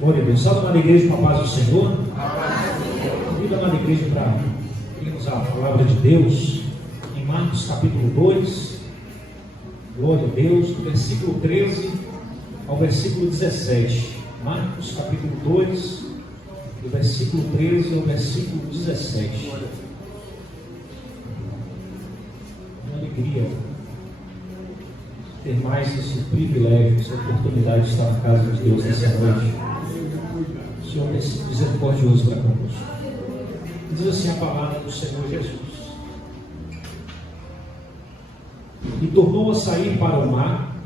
Glória a Deus. Salve, amada igreja, com a paz do Senhor. Convido a amada igreja para irmos à palavra de Deus em Marcos capítulo 2. Glória a Deus, do versículo 13 ao versículo 17. Marcos capítulo 2, do versículo 13 ao versículo 17. Uma alegria ter mais esse privilégio, essa oportunidade de estar na casa de Deus nessa noite. O Senhor é misericordioso para conosco. Diz assim a palavra do Senhor Jesus: e tornou a sair para o mar,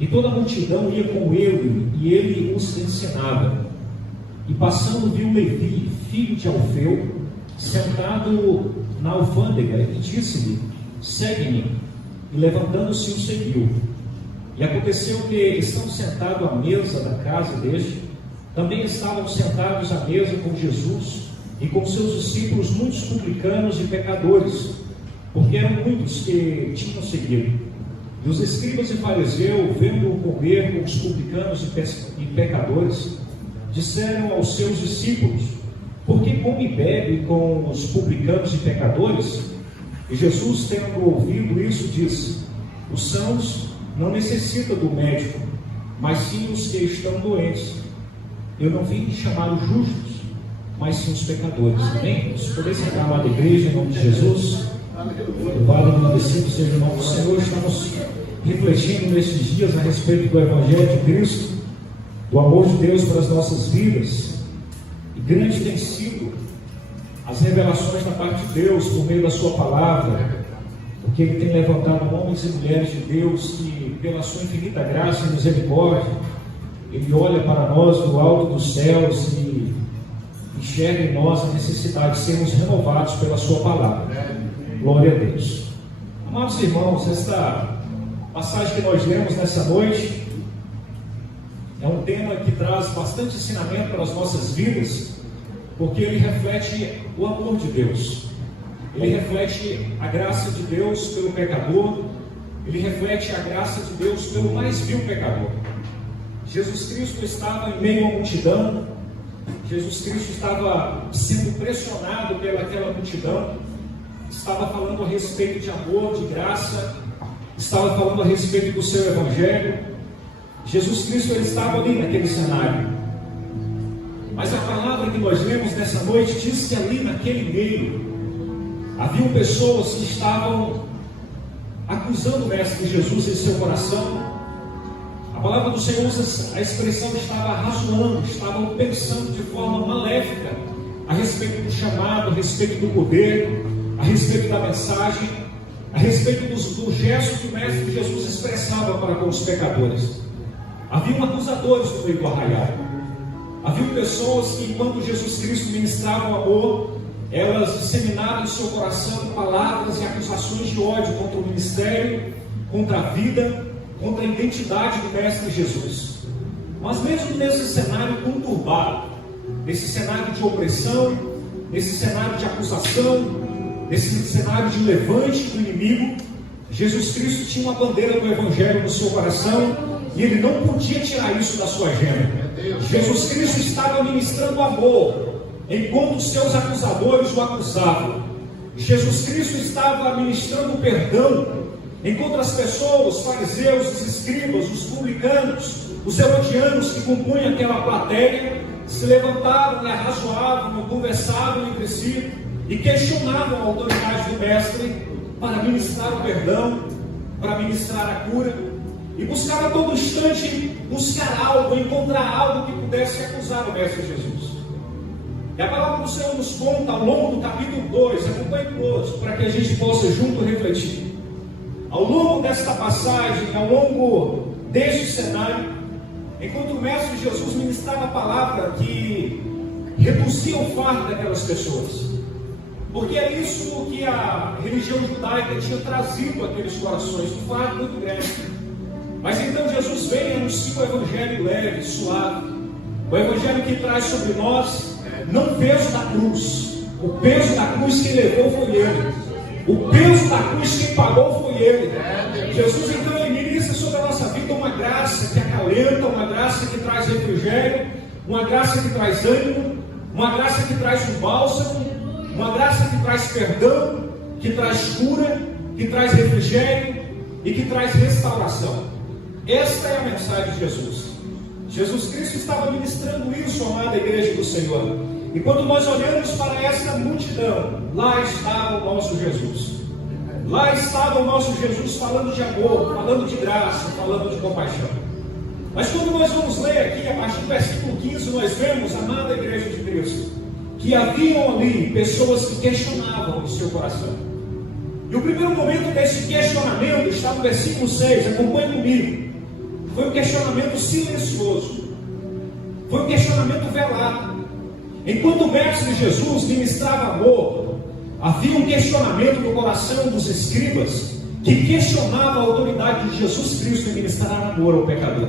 e toda a multidão ia com ele, e ele os ensinava. E passando viu Levi, filho de Alfeu, sentado na alfândega, e disse-lhe: segue-me. E levantando-se o seguiu. E aconteceu que, estando sentado à mesa da casa deste, também estavam sentados à mesa com Jesus e com seus discípulos muitos publicanos e pecadores, porque eram muitos que tinham seguido. E os escribas e fariseus, vendo-o comer com os publicanos e pecadores, disseram aos seus discípulos: por que come e bebe com os publicanos e pecadores? E Jesus, tendo ouvido isso, disse: os sãos não necessitam do médico, mas sim os que estão doentes. Eu não vim chamar os justos, mas sim os pecadores. Amém? Se puder sentar, amada igreja, em nome de Jesus. Louvado e agradecido seja o nome do Senhor. Estamos refletindo nesses dias a respeito do Evangelho de Cristo, do amor de Deus para as nossas vidas. E grande tem sido as revelações da parte de Deus por meio da sua palavra, porque Ele tem levantado homens e mulheres de Deus que, pela sua infinita graça e misericórdia, Ele olha para nós do alto dos céus e enxerga em nós a necessidade de sermos renovados pela sua palavra. Glória a Deus. Amados irmãos, esta passagem que nós lemos nessa noite é um tema que traz bastante ensinamento para as nossas vidas, porque ele reflete o amor de Deus. Ele reflete a graça de Deus pelo pecador. Ele reflete a graça de Deus pelo mais vil pecador. Jesus Cristo estava em meio à multidão. Jesus Cristo estava sendo pressionado pelaquela multidão. Estava falando a respeito de amor, de graça. Estava falando a respeito do seu Evangelho. Jesus Cristo, ele estava ali naquele cenário. Mas a palavra que nós lemos nessa noite diz que ali naquele meio haviam pessoas que estavam acusando o Mestre Jesus em seu coração. A palavra do Senhor usa a expressão estava razoando, estavam pensando de forma maléfica a respeito do chamado, a respeito do poder, a respeito da mensagem, a respeito do gesto que o Mestre Jesus expressava para com os pecadores. Haviam acusadores no meio do arraial. Haviam pessoas que, enquanto Jesus Cristo ministrava o amor, elas disseminaram em seu coração palavras e acusações de ódio contra o ministério, contra a vida, contra a identidade do Mestre Jesus. Mas mesmo nesse cenário conturbado, nesse cenário de opressão, nesse cenário de acusação, nesse cenário de levante do inimigo, Jesus Cristo tinha uma bandeira do Evangelho no seu coração e ele não podia tirar isso da sua agenda. Jesus Cristo estava ministrando amor enquanto os seus acusadores o acusavam. Jesus Cristo estava ministrando perdão enquanto as pessoas, os fariseus, os escribas, os publicanos, os herodianos que compunham aquela plateia se levantavam, arrazoavam, conversavam entre si e questionavam a autoridade do Mestre para ministrar o perdão, para ministrar a cura, e buscava a todo instante buscar algo, encontrar algo que pudesse acusar o Mestre Jesus. E a palavra do Senhor nos conta ao longo do capítulo 2, acompanhe conosco para que a gente possa junto refletir. Ao longo desta passagem, ao longo deste cenário, enquanto o Mestre Jesus ministrava a palavra que reduzia o fardo daquelas pessoas, porque é isso que a religião judaica tinha trazido àqueles corações, um fardo muito grande. Mas então Jesus vem e anuncia o Evangelho leve, suave, o Evangelho que traz sobre nós não o peso da cruz. O peso da cruz quem levou foi Ele. O peso da cruz quem pagou foi Ele. Jesus então ele ministra sobre acalenta, uma graça que traz refrigério, uma graça que traz ânimo, uma graça que traz um bálsamo, uma graça que traz perdão, que traz cura, que traz refrigério e que traz restauração. Esta é a mensagem de Jesus. Jesus Cristo estava ministrando isso, amada igreja do Senhor. E quando nós olhamos para essa multidão, lá estava o nosso Jesus. Lá estava o nosso Jesus falando de amor, falando de graça, falando de compaixão. Mas quando nós vamos ler aqui, a partir do versículo 15, nós vemos, amada igreja de Cristo, que haviam ali pessoas que questionavam o seu coração. E o primeiro momento desse questionamento está no versículo 6, acompanhe comigo. Foi um questionamento silencioso, foi um questionamento velado. Enquanto o mestre Jesus ministrava amor, havia um questionamento no coração dos escribas que questionava a autoridade de Jesus Cristo em ministrar amor ao pecador.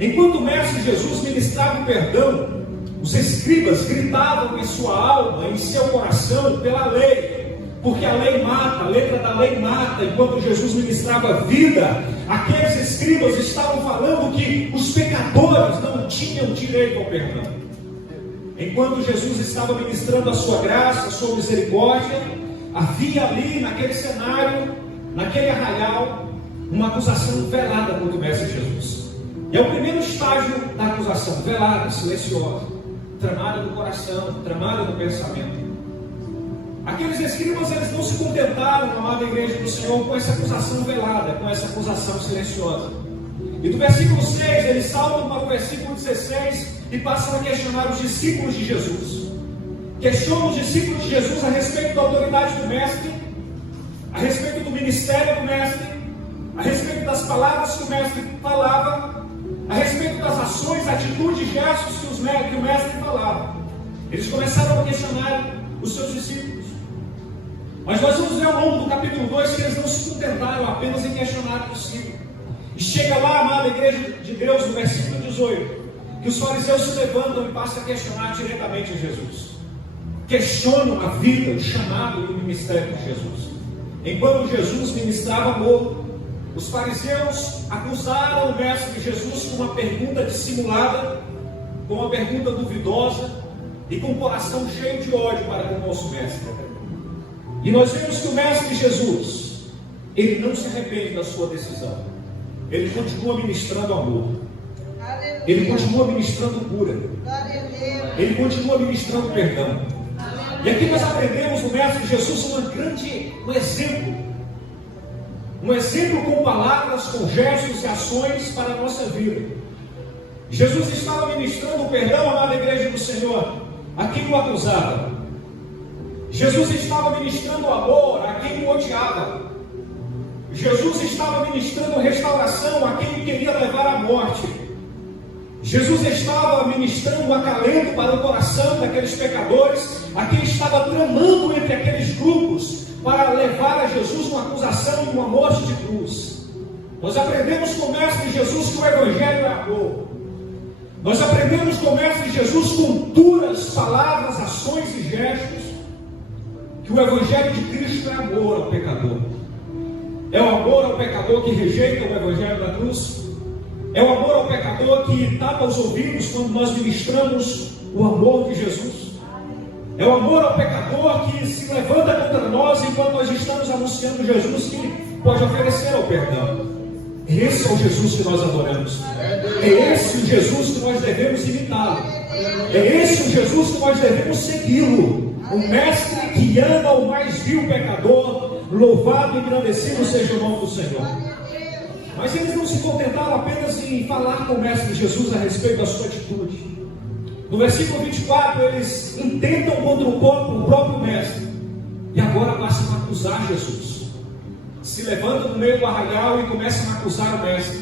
Enquanto o mestre Jesus ministrava o perdão, os escribas gritavam em sua alma, em seu coração, pela lei. Porque a lei mata, a letra da lei mata. Enquanto Jesus ministrava vida, aqueles escribas estavam falando que os pecadores não tinham direito ao perdão. Enquanto Jesus estava ministrando a sua graça, a sua misericórdia, havia ali naquele cenário, naquele arraial, uma acusação velada contra o mestre Jesus. E é o primeiro estágio da acusação, velada, silenciosa, tramada no coração, tramada no pensamento. Aqueles escribas, eles não se contentaram, amada igreja do Senhor, com essa acusação velada, com essa acusação silenciosa. E do versículo 6, eles saltam para o versículo 16 e passam a questionar os discípulos de Jesus. Questionam os discípulos de Jesus a respeito da autoridade do mestre, a respeito do ministério do mestre, a respeito das palavras que o mestre falava, a respeito das ações, atitudes, gestos que o mestre falava. Eles começaram a questionar os seus discípulos. Mas nós vamos ver ao longo do capítulo 2 que eles não se contentaram apenas em questionar o discípulo. E chega lá, amada igreja de Deus, no versículo 18, que os fariseus se levantam e passam a questionar diretamente Jesus. Questionam a vida, o chamado e o ministério de Jesus. Enquanto Jesus ministrava amor, os fariseus acusaram o mestre Jesus com uma pergunta dissimulada, com uma pergunta duvidosa e com o coração cheio de ódio para com o nosso mestre. E nós vemos que o mestre Jesus, ele não se arrepende da sua decisão. Ele continua ministrando amor. Ele continua ministrando cura. Ele continua ministrando perdão. E aqui nós aprendemos no mestre Jesus um exemplo. Um exemplo com palavras, com gestos e ações para a nossa vida. Jesus estava ministrando o perdão, amada igreja do Senhor, a quem o acusava. Jesus estava ministrando amor a quem o odiava. Jesus estava ministrando restauração a quem queria levar à morte. Jesus estava ministrando um acalento para o coração daqueles pecadores, a quem estava tramando entre aqueles grupos para levar a Jesus uma acusação e uma morte de cruz. Nós aprendemos com o mestre Jesus que o Evangelho é amor. Nós aprendemos com o mestre Jesus com duras palavras, ações e gestos, que o Evangelho de Cristo é amor ao pecador. É o amor ao pecador que rejeita o Evangelho da cruz. É o amor ao pecador que tapa os ouvidos quando nós ministramos o amor de Jesus. É o amor ao pecador que se levanta contra nós enquanto nós estamos anunciando Jesus que pode oferecer o perdão. Esse é o Jesus que nós adoramos. É esse o Jesus que nós devemos imitá-lo. É esse o Jesus que nós devemos segui-lo. O mestre que ama o mais vil pecador. Louvado e engrandecido seja o nome do Senhor. Mas eles não se contentaram apenas em falar com o mestre Jesus a respeito da sua atitude. No versículo 24, eles intentam contra o próprio mestre. E agora passam a acusar Jesus. Se levantam no meio do arraial e começam a acusar o mestre,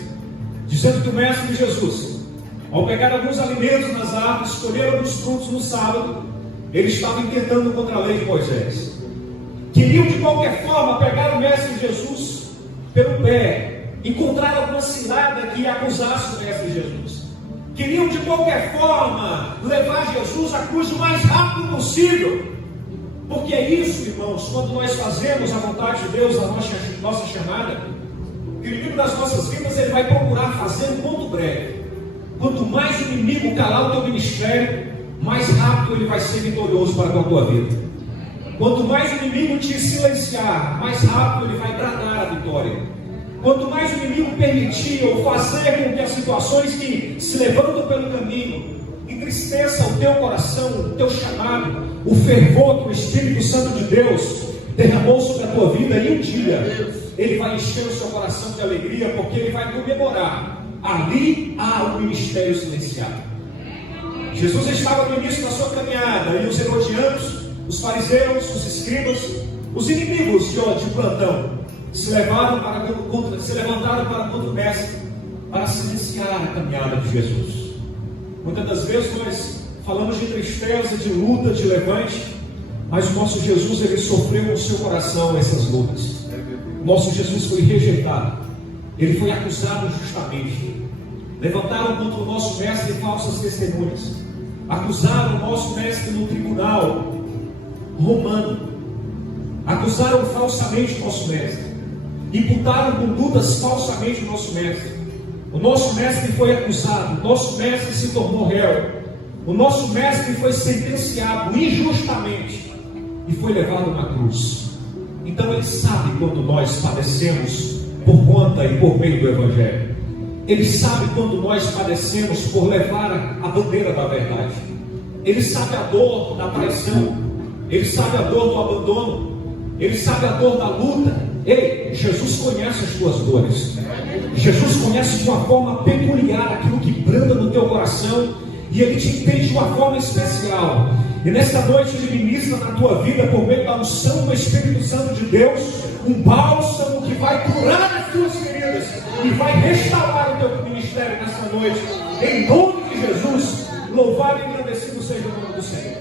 dizendo que o mestre Jesus, ao pegar alguns alimentos nas árvores, escolher alguns frutos no sábado, ele estava intentando contra a lei de Moisés. Queriam de qualquer forma pegar o mestre Jesus pelo pé, encontrar alguma cilada que acusasse o mestre Jesus. Queriam de qualquer forma levar Jesus à cruz o mais rápido possível. Porque é isso, irmãos, quando nós fazemos a vontade de Deus, a nossa chamada, que o inimigo das nossas vidas, ele vai procurar fazer um ponto breve. Quanto mais o inimigo calar o teu ministério, mais rápido ele vai ser vitorioso para a tua vida. Quanto mais o inimigo te silenciar, mais rápido ele vai bradar a vitória. Quanto mais o inimigo permitir ou fazer com que as situações que se levantam pelo caminho entristeça o teu coração, o teu chamado, o fervor que o Espírito Santo de Deus derramou sobre a tua vida, e um dia ele vai encher o seu coração de alegria, porque ele vai comemorar. Ali há um ministério silenciado. Jesus estava no início da sua caminhada, e os herodianos, os fariseus, os escribas, os inimigos de plantão se levantaram para contra o mestre, para silenciar a caminhada de Jesus. Muitas das vezes nós falamos de tristeza, de luta, de levante, mas o nosso Jesus, ele sofreu no seu coração essas lutas. O nosso Jesus foi rejeitado, ele foi acusado injustamente. Levantaram contra o nosso mestre falsas testemunhas, acusaram o nosso mestre no tribunal romano, acusaram falsamente o nosso mestre, imputaram condutas falsamente o nosso mestre. O nosso mestre foi acusado, o nosso mestre se tornou réu, o nosso mestre foi sentenciado injustamente e foi levado na cruz. Então ele sabe quando nós padecemos por conta e por meio do Evangelho. Ele sabe quando nós padecemos por levar a bandeira da verdade. Ele sabe a dor da traição, ele sabe a dor do abandono, ele sabe a dor da luta. Ei, Jesus conhece as tuas dores. Jesus conhece de uma forma peculiar aquilo que branda no teu coração, e ele te entende de uma forma especial. E nesta noite ele ministra na tua vida, por meio da unção do Espírito Santo de Deus, um bálsamo que vai curar as tuas feridas e vai restaurar o teu ministério nesta noite. Em nome de Jesus, louvado e agradecido seja o nome do Senhor.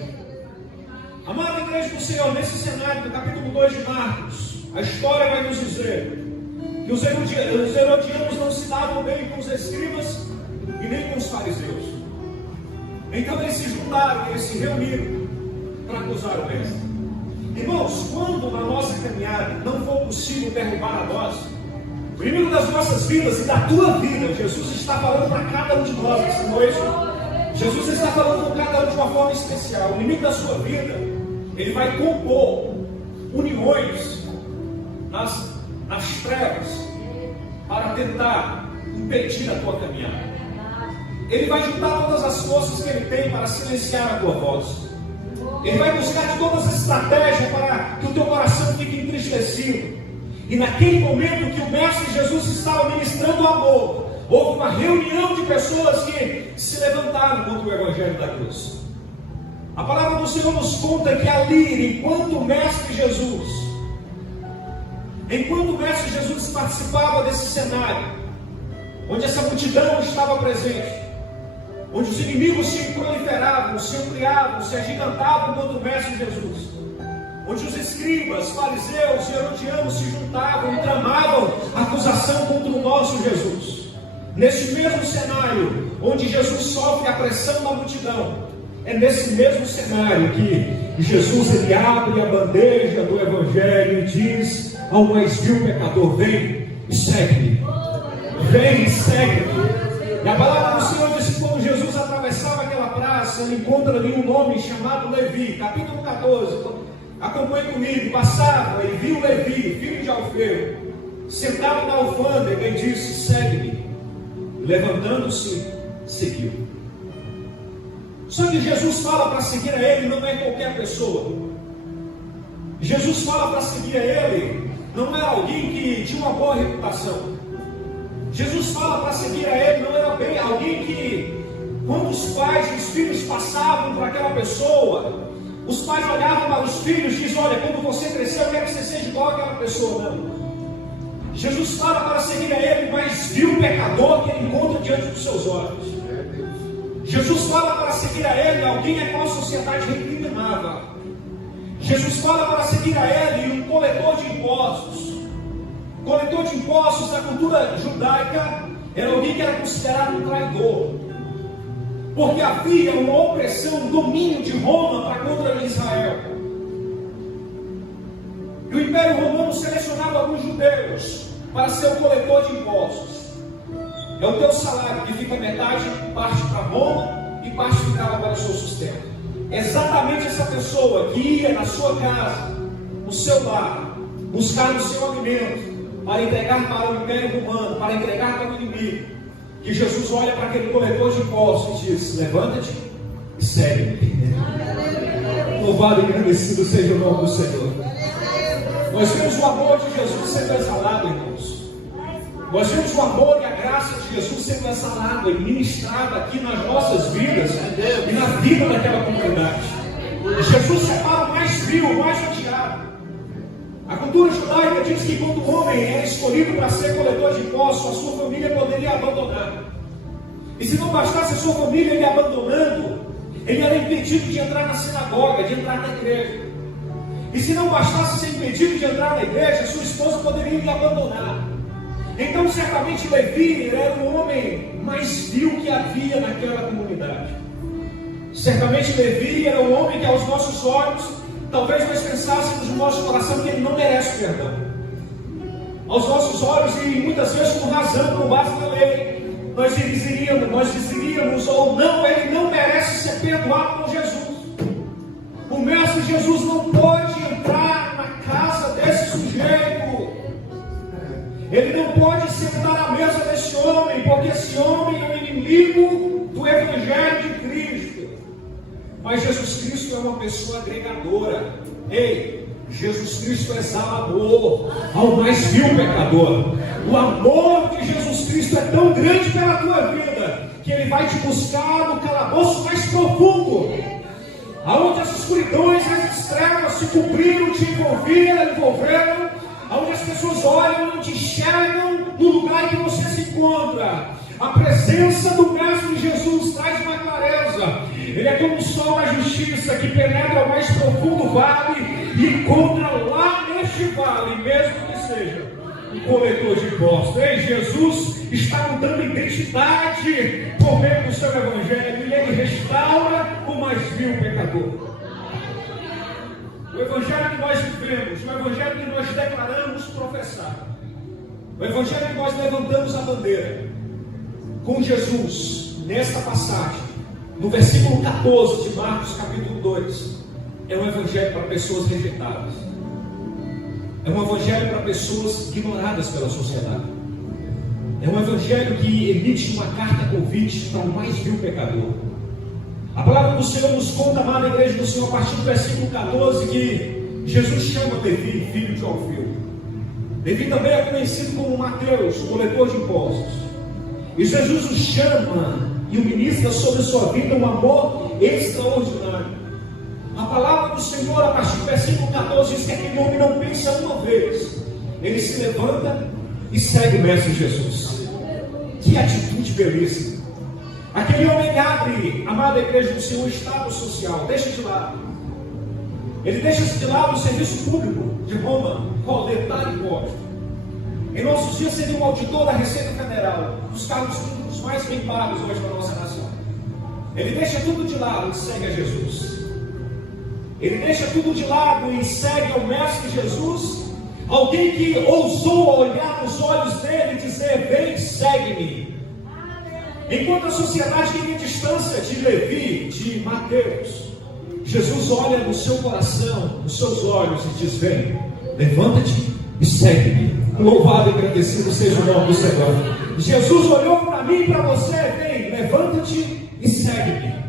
Amada igreja do Senhor, nesse cenário do capítulo 2 de Marcos, a história vai nos dizer que os herodianos não se davam bem com os escribas e nem com os fariseus. Então eles se juntaram, eles se reuniram para acusar o mestre. Irmãos, quando na nossa caminhada não for possível derrubar a nós, o inimigo das nossas vidas e da tua vida, Jesus está falando para cada um de nós essa noite. Jesus está falando com cada um de uma forma especial. O inimigo da sua vida, ele vai compor uniões nas trevas para tentar impedir a tua caminhada. Ele vai juntar todas as forças que ele tem para silenciar a tua voz. Ele vai buscar de todas as estratégias para que o teu coração fique entristecido. E naquele momento que o Mestre Jesus estava ministrando amor, houve uma reunião de pessoas que se levantaram contra o Evangelho da cruz. A palavra do Senhor nos conta que ali, enquanto o Mestre Jesus participava desse cenário, onde essa multidão estava presente, onde os inimigos se proliferavam, se ampliavam, se agigantavam contra o Mestre Jesus, onde os escribas, fariseus e herodianos se juntavam e tramavam acusação contra o nosso Jesus. Nesse mesmo cenário, onde Jesus sofre a pressão da multidão, é nesse mesmo cenário que Jesus ele abre a bandeja do Evangelho e diz ao mais vil pecador: vem e segue-me, vem e segue-me. E a palavra do Senhor diz que quando Jesus atravessava aquela praça, ele encontra ali um homem chamado Levi, capítulo 14, acompanhe comigo. Passava e viu Levi, filho de Alfeu, sentado na alfândega, e disse: segue-me. Levantando-se, seguiu. Só que Jesus fala para seguir a ele não é qualquer pessoa. Jesus fala para seguir a ele não era alguém que tinha uma boa reputação. Jesus fala para seguir a ele não era bem alguém que, quando os pais e os filhos passavam por aquela pessoa, os pais olhavam para os filhos e diziam: olha, quando você crescer eu quero que você seja igual àquela pessoa. Não. Jesus fala para seguir a ele, mas viu o pecador que ele encontra diante dos seus olhos. Jesus fala para seguir a ele alguém a qual a sociedade recriminava. Jesus fala para seguir a ele um coletor de impostos. Coletor de impostos na cultura judaica era alguém que era considerado um traidor, porque havia uma opressão, um domínio de Roma para contra Israel. E o Império Romano selecionava alguns judeus para ser o coletor de impostos. É o teu salário que fica metade, parte para Roma e parte ficava para o seu sustento. Exatamente essa pessoa que ia na sua casa, no seu lar, buscar o seu alimento, para entregar para o Império Romano, para entregar para o inimigo, que Jesus olha para aquele coletor de impostos e diz: levanta-te e segue-me. Louvado e agradecido seja o nome do Senhor. Nós vemos o amor de Jesus sendo exalado, irmãos. Nós vemos o amor e a graça de Jesus sendo exalado e ministrado aqui nas nossas vidas e na vida daquela comunidade. Jesus separa o mais vil, o mais odiado. A cultura judaica diz que quando o homem era escolhido para ser coletor de impostos, a sua família poderia abandonar. E se não bastasse a sua família ele abandonando, ele era impedido de entrar na sinagoga, de entrar na igreja. E se não bastasse ser impedido de entrar na igreja, sua esposa poderia lhe abandonar. Então, certamente, Levi era o homem mais vil que havia naquela comunidade. Certamente, Levi era o homem que, aos nossos olhos, talvez nós pensássemos no nosso coração que ele não merece perdão. Aos nossos olhos, e muitas vezes com razão, com base na lei, nós dizeríamos, ou não, ele não merece ser perdoado por Jesus. O Mestre Jesus não pode entrar na casa desse sujeito. Ele não pode sentar à mesa desse homem, porque esse homem é o inimigo do Evangelho de Cristo. Mas Jesus Cristo é uma pessoa agregadora. Ei, Jesus Cristo exala amor ao mais vil pecador. O amor de Jesus Cristo é tão grande pela tua vida, que Ele vai te buscar no calabouço mais profundo, aonde as escuridões, as trevas se cobriram, te envolveram, aonde as pessoas olham e não te enxergam no lugar em que você se encontra. A presença do Mestre Jesus traz uma clareza. Ele é como o sol da justiça que penetra o mais profundo vale e encontra lá neste vale, mesmo que seja um coletor de impostos. Ei, Jesus está nos dando identidade por meio do seu Evangelho, e Ele restaura o mais vil pecador. O Evangelho que nós vivemos, o Evangelho que nós declaramos professar, o Evangelho que nós levantamos a bandeira, com Jesus, nesta passagem, no versículo 14 de Marcos capítulo 2, é um Evangelho para pessoas rejeitadas, é um Evangelho para pessoas ignoradas pela sociedade, é um Evangelho que emite uma carta convite para o mais vil pecador. A palavra do Senhor nos conta, amada igreja do Senhor, a partir do versículo 14, que Jesus chama Levi, filho de Alfeu. Levi também é conhecido como Mateus, coletor de impostos. E Jesus o chama e o ministra sobre a sua vida um amor extraordinário. A palavra do Senhor, a partir do versículo 14, diz que aquele homem não pensa uma vez. Ele se levanta e segue o Mestre Jesus. Que atitude belíssima! Aquele homem abre, amada igreja do Senhor, o estado social, deixa de lado. Ele deixa de lado o serviço público de Roma, coletar imposto. Em nossos dias seria um auditor da Receita Federal, dos cargos públicos mais bem pagos hoje na nossa nação. Ele deixa tudo de lado e segue a Jesus. Ele deixa tudo de lado e segue ao Mestre Jesus, alguém que ousou olhar nos olhos dele e dizer: vem, segue-me. Enquanto a sociedade queria distância de Levi, de Mateus, Jesus olha no seu coração, nos seus olhos e diz: vem, levanta-te e segue-me. Louvado e agradecido seja o nome do Senhor. Jesus olhou para mim e para você: vem, levanta-te e segue-me.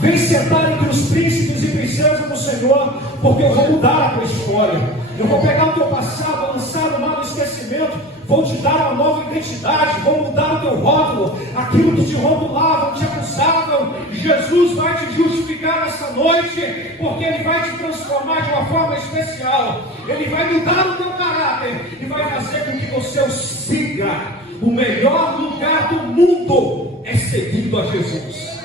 Vem sentar entre os príncipes e princesas do Senhor, porque eu vou mudar a tua história. Eu vou pegar o teu passado, lançar no mar do esquecimento, vou te dar uma nova identidade, vou mudar o teu rótulo, aquilo que te rotulavam, te acusavam. Jesus vai te justificar nessa noite, porque Ele vai te transformar de uma forma especial. Ele vai mudar o teu caráter e vai fazer com que você o siga. O melhor lugar do mundo é seguindo a Jesus.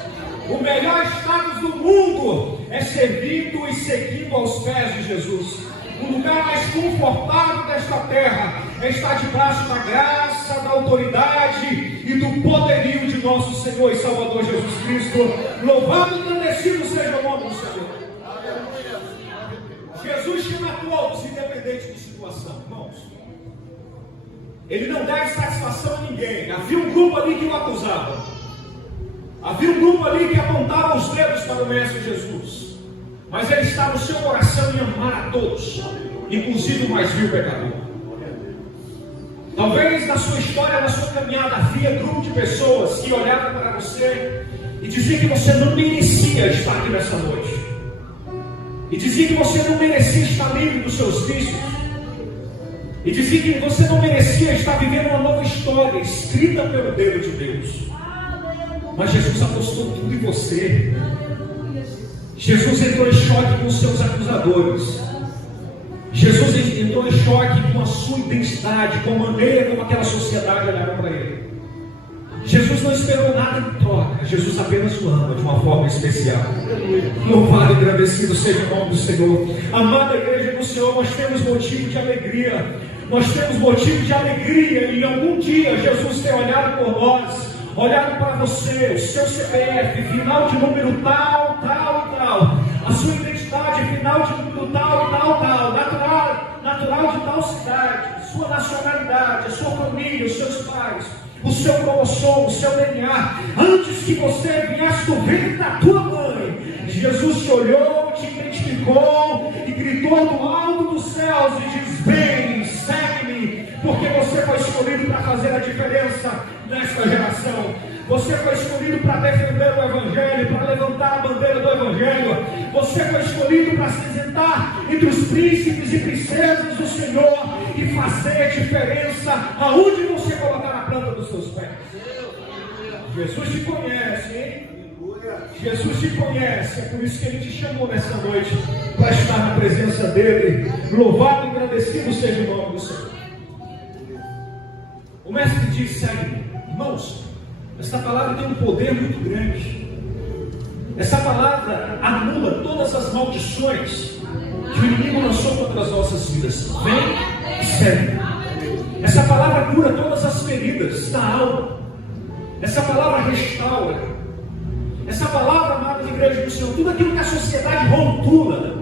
O melhor status do mundo é servindo e seguindo aos pés de Jesus. O lugar mais confortável desta terra é estar debaixo da graça, da autoridade e do poderio de nosso Senhor e Salvador Jesus Cristo. Louvado e agradecido seja o nome do Senhor. Jesus chama a todos, independente de situação, irmãos. Ele não deve satisfação a ninguém. Havia um grupo ali que o acusava. Havia um grupo ali que apontava os dedos para o Mestre Jesus. Mas ele está no seu coração em amar a todos, inclusive o mais vil pecador. Talvez na sua história, na sua caminhada, havia grupo de pessoas que olhavam para você e diziam que você não merecia estar aqui nessa noite. E diziam que você não merecia estar livre dos seus vícios. E dizia que você não merecia estar vivendo uma nova história escrita pelo dedo de Deus. Mas Jesus apostou tudo em você. Jesus entrou em choque com os seus acusadores. Jesus entrou em choque com a sua identidade, com a maneira como aquela sociedade olhava para ele. Jesus não esperou nada em troca. Jesus apenas o ama de uma forma especial. Louvado e agradecido seja o nome do Senhor. Amada igreja do Senhor, nós temos motivo de alegria. Nós temos motivo de alegria. E em algum dia Jesus tem olhado por nós, olhado para você, o seu CPF, final de número tal, tal e tal, a sua identidade, final de número tal, tal, tal, natural de tal cidade, sua nacionalidade, a sua família, os seus pais, o seu cromossomo, o seu DNA. Antes que você viesse do ventre da tua mãe, Jesus te olhou, te identificou e gritou do alto dos céus e diz: vem, segue-me, porque você foi escolhido para fazer a diferença nesta geração. Você foi escolhido para defender o Evangelho, para levantar a bandeira do Evangelho. Você foi escolhido para se sentar entre os príncipes e princesas do Senhor e fazer diferença aonde você colocar a planta dos seus pés. Jesus te conhece, hein? Jesus te conhece, é por isso que Ele te chamou nessa noite para estar na presença dEle. Louvado e agradecido seja o nome do Senhor. O mestre diz: segue-me. Irmãos, esta palavra tem um poder muito grande. Essa palavra anula todas as maldições que o inimigo lançou contra as nossas vidas. Vem e segue. Essa palavra cura todas as feridas da alma. Essa palavra restaura. Essa palavra, amada igreja do Senhor, tudo aquilo que a sociedade rotula,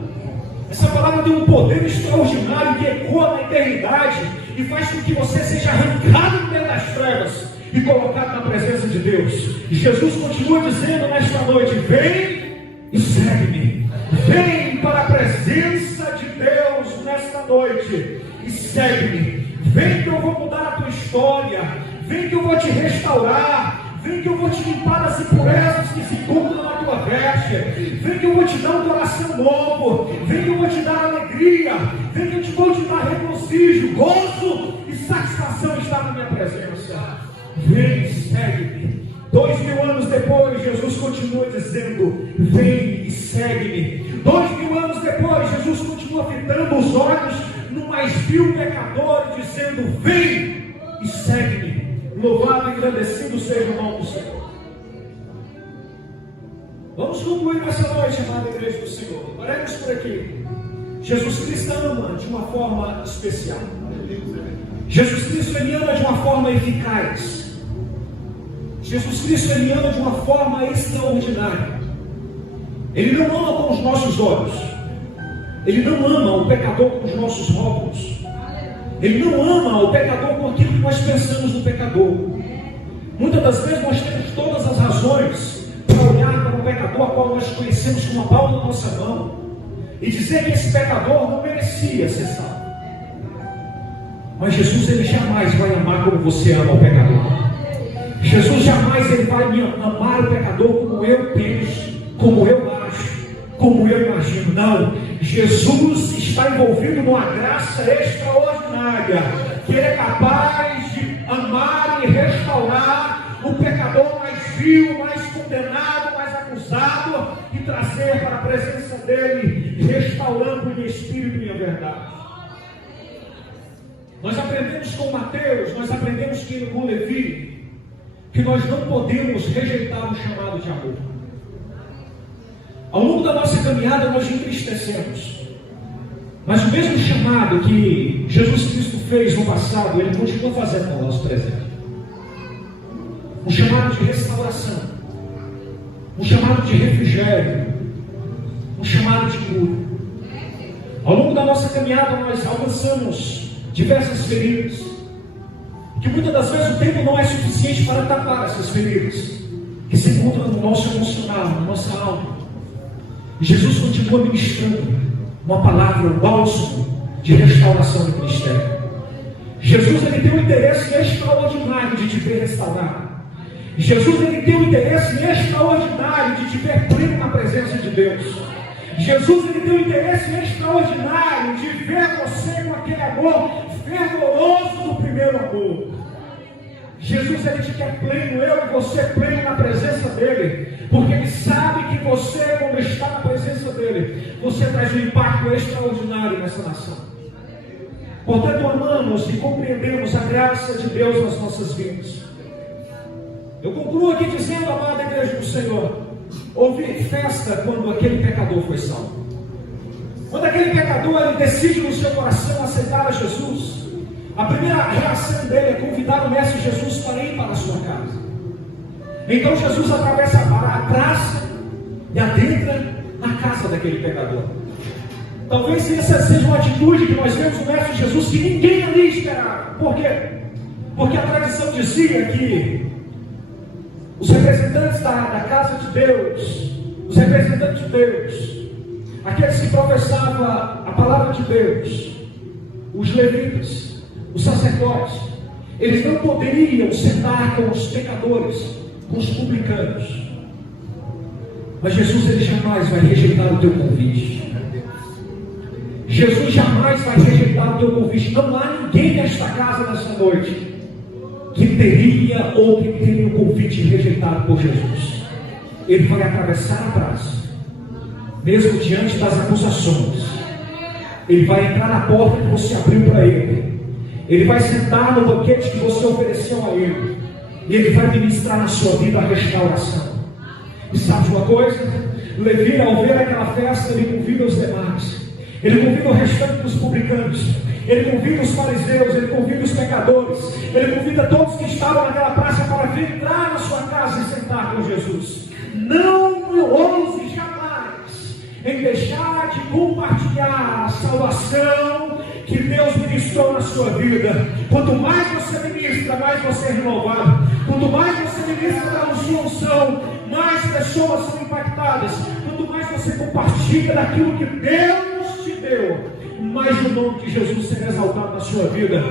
essa palavra tem um poder extraordinário que ecoa na eternidade e faz com que você seja arrancado do meio das trevas e colocado na presença de Deus. E Jesus continua dizendo nesta noite: vem e segue-me. Vem para a presença de Deus nesta noite e segue-me. Vem que eu vou mudar a tua história. Vem que eu vou te restaurar. Vem que eu vou te limpar das impurezas que se encontram na tua veste. Vem que eu vou te dar um coração novo. Vem que eu vou te dar alegria. Vem que eu vou te dar regozijo, gozo e satisfação estar na minha presença. Vem, segue-me. 2000 anos depois, Jesus continua dizendo: vem e segue-me. 2000 anos depois, Jesus continua fitando os olhos no mais vil pecador e dizendo: vem e segue-me. Louvado e agradecido seja o nome do Senhor. Vamos concluir nessa noite, amada igreja do Senhor. Paremos por aqui. Jesus Cristo ama de uma forma especial. Jesus Cristo, Ele ama de uma forma eficaz. Jesus Cristo, Ele ama de uma forma extraordinária. Ele não ama com os nossos olhos. Ele não ama o pecador com os nossos rótulos. Ele não ama o pecador com aquilo que nós pensamos no pecador. Muitas das vezes nós temos todas as razões para olhar para um pecador a qual nós conhecemos com a palma da nossa mão e dizer que esse pecador não merecia ser salvo. Mas Jesus, Ele jamais vai amar como você ama o pecador. Jesus jamais Ele vai amar o pecador como eu penso, como eu acho, como eu imagino. Não, Jesus está envolvido numa graça extraordinária, que Ele é capaz de amar e restaurar o pecador mais vil, mais condenado, mais acusado e trazer para a presença dEle, restaurando em espírito e em verdade. Nós aprendemos com Mateus, nós aprendemos com Levi, que nós não podemos rejeitar o chamado de amor. Ao longo da nossa caminhada nós entristecemos, mas o mesmo chamado que Jesus Cristo fez no passado, Ele continua fazendo no nosso presente. Um chamado de restauração, um chamado de refrigério, um chamado de cura. Ao longo da nossa caminhada nós alcançamos diversas feridas, Que muitas das vezes o tempo não é suficiente para tapar essas feridas que se encontram no nosso emocional, na nossa alma. E Jesus continua ministrando uma palavra, um bálsamo de restauração do ministério. Jesus, ele tem um interesse extraordinário de te ver restaurado. Jesus, ele tem um interesse extraordinário de te ver pleno na presença de Deus. Jesus, ele tem um interesse extraordinário de ver você com aquele amor fervoroso do primeiro amor. Jesus, ele te quer pleno, eu e você pleno na presença dele, porque ele sabe que você, quando está na presença dele, você traz um impacto extraordinário nessa nação. Portanto, amamos e compreendemos a graça de Deus nas nossas vidas. Eu concluo aqui dizendo, amada igreja do Senhor, houve festa quando aquele pecador foi salvo. Quando aquele pecador ele decide no seu coração aceitar a Jesus, a primeira reação dele é convidar o Mestre Jesus para ir para a sua casa. Então Jesus atravessa a praça e adentra na casa daquele pecador. Talvez essa seja uma atitude que nós vemos no Mestre Jesus que ninguém ali esperava. Por quê? Porque a tradição dizia que os representantes da casa de Deus, os representantes de Deus, aqueles que professavam a palavra de Deus, os levitas, os sacerdotes, eles não poderiam sentar com os pecadores, com os publicanos. Mas Jesus, ele jamais vai rejeitar o teu convite. Jesus jamais vai rejeitar o teu convite. Não há ninguém nesta casa nesta noite que teria ou que teria o convite rejeitado por Jesus. Ele vai atravessar a praça, mesmo diante das acusações. Ele vai entrar na porta que você abriu para ele. Ele vai sentar no banquete que você ofereceu a ele. E ele vai ministrar na sua vida a restauração. E sabe de uma coisa? Levi, ao ver aquela festa, ele convida os demais. Ele convida o restante dos publicanos. Ele convida os fariseus, ele convida os pecadores, ele convida todos que estavam naquela praça para vir entrar na sua casa e sentar com Jesus. Não ouse jamais em deixar de compartilhar a salvação que Deus ministrou na sua vida. Quanto mais você ministra, mais você é renovado. Quanto mais você ministra da sua unção, mais pessoas são impactadas. Quanto mais você compartilha daquilo que Deus te deu, mais o nome de Jesus será exaltado na sua vida.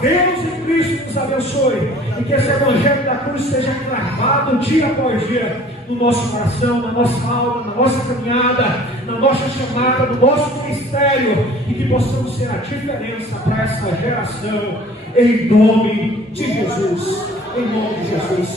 Deus em Cristo nos abençoe e que esse evangelho da cruz seja gravado dia após dia no nosso coração, na nossa alma, na nossa caminhada, na nossa chamada, no nosso ministério, e que possamos ser a diferença para essa geração, em nome de Jesus, em nome de Jesus.